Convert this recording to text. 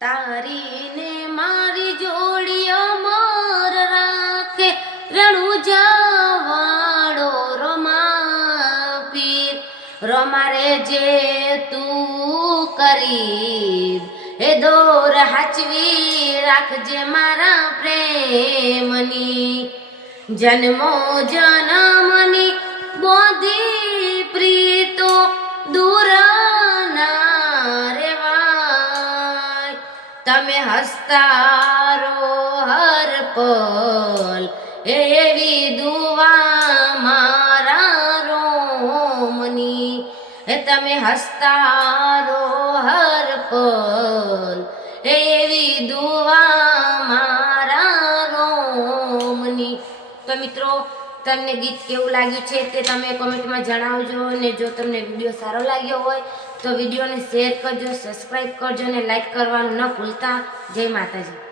તારીને મારી જોડીઓ મોર રાખે, રણુ જવાડો રમા પીર રમારે જે તું કરી હે દોર હાચવી રાખજે મારા પ્રેમની. જન્મો જન્મની તમે હસ્તારો હર પલ એવી દુવા મારા રોમની. તમે હસ્તારો હર પલ એવી દુવા મારા રોમની. તો મિત્રો તમને ગીત કેવું લાગ્યું છે તે તમે કોમેન્ટમાં જણાવજો અને જો તમને વીડિયો સારો લાગ્યો હોય તો વિડીયોને શેર કરજો સબસ્ક્રાઈબ કરજો અને લાઈક કરવાનું ન ભૂલતા. જય માતાજી.